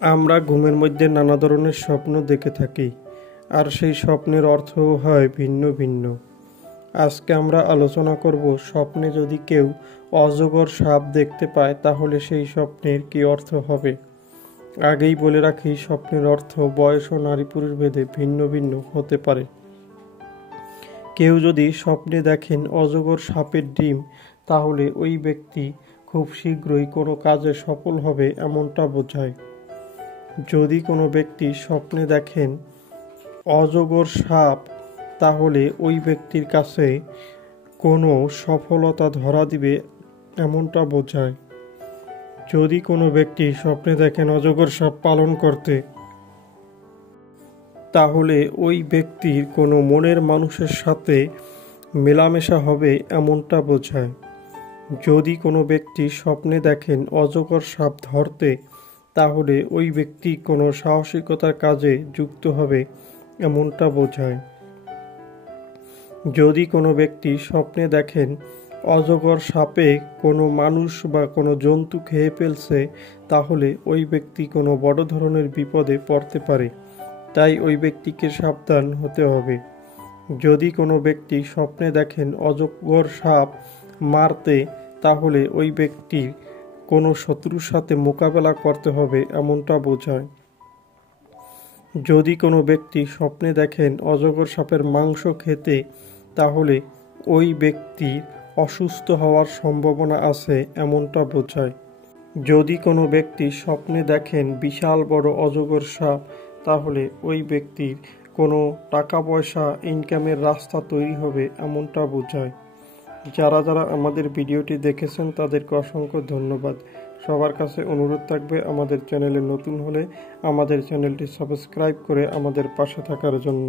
আমরা ঘুমের মধ্যে নানা ধরনের স্বপ্ন দেখে থাকি, আর সেই স্বপ্নের অর্থও হয় ভিন্ন ভিন্ন। আজকে আমরা আলোচনা করব, স্বপ্নে যদি কেউ অজগর সাপ দেখতে পায় তাহলে সেই স্বপ্নের কী অর্থ হবে। আগেই বলে রাখি, স্বপ্নের অর্থ বয়স ও নারী পুরুষ ভেদে ভিন্ন ভিন্ন হতে পারে। কেউ যদি স্বপ্নে দেখেন অজগর সাপের ডিম, তাহলে ওই ব্যক্তি খুব শীঘ্রই কোনো কাজে সফল হবে এমনটা বোঝায়। যদি কোনো ব্যক্তি স্বপ্নে দেখেন অজগর সাপ, তাহলে ওই ব্যক্তির কাছে কোনো সফলতা ধরা দিবে এমনটা বোঝায়। যদি কোনো ব্যক্তি স্বপ্নে দেখেন অজগর সাপ পালন করতে, তাহলে ওই ব্যক্তির কোনো মনের মানুষের সাথে মেলামেশা হবে এমনটা বোঝায়। যদি কোনো ব্যক্তি স্বপ্নে দেখেন অজগর সাপ ধরতে, তাহলে ওই ব্যক্তি কোনো সাহসিকতার কাজে যুক্ত হবে এমনটা বোঝায়। যদি কোনো ব্যক্তি স্বপ্নে দেখেন অজগর সাপে কোনো মানুষ বা কোনো জন্তু খেয়ে ফেলছে, তাহলে ওই ব্যক্তি কোনো বড় ধরনের বিপদে পড়তে পারে, তাই ওই ব্যক্তিকে সাবধান হতে হবে। যদি কোনো ব্যক্তি স্বপ্নে দেখেন অজগর সাপ মারতে, তাহলে ওই ব্যক্তির কোনো শত্রুর সাথে মোকাবেলা করতে হবে এমনটা বোঝায়। যদি কোনো ব্যক্তি স্বপ্নে দেখেন অজগর সাপের মাংস খেতে, তাহলে ওই ব্যক্তির অসুস্থ হওয়ার সম্ভাবনা আছে এমনটা বোঝায়। যদি কোনো ব্যক্তি স্বপ্নে দেখেন বিশাল বড় অজগর সাপ, তাহলে ওই ব্যক্তির কোনো টাকা পয়সা ইনকামের রাস্তা তৈরি হবে এমনটা বোঝায়। যারা যারা আমাদের ভিডিওটি দেখেছেন তাদেরকে অসংখ্য ধন্যবাদ। সবার কাছে অনুরোধ থাকবে, আমাদের চ্যানেলে নতুন হলে আমাদের চ্যানেলটি সাবস্ক্রাইব করে আমাদের পাশে থাকার জন্য।